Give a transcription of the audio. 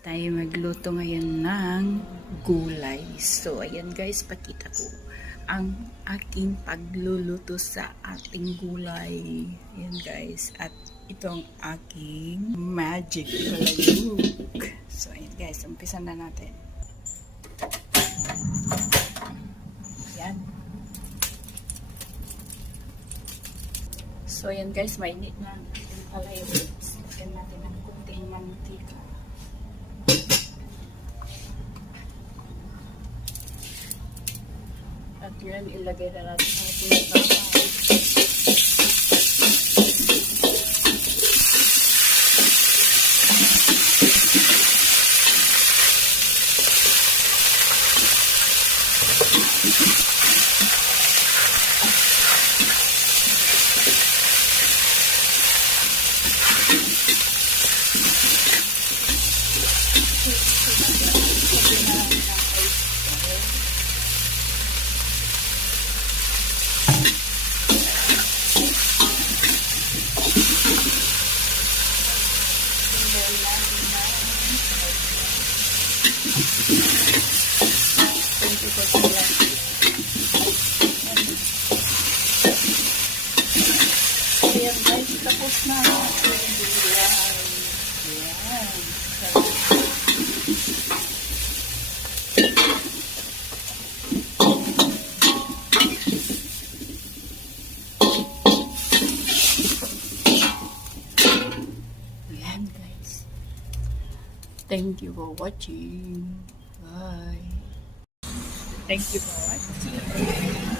Tayo magluto ngayon ng gulay. So, ayan guys, pakita ko ang aking pagluluto sa ating gulay. Ayan guys, at itong aking magic palayuk. So, ayan guys, umpisan na natin. Ayan. So, ayan guys, mainit na ang ating palayuk. Lagyan natin ang kunting mantika. At yun, ilagay na natin ang ating bawang. Ayan guys, tapos na ang ating gulay. Ayan. Ayan guys. Thank you for watching. Bye. Thank you for watching.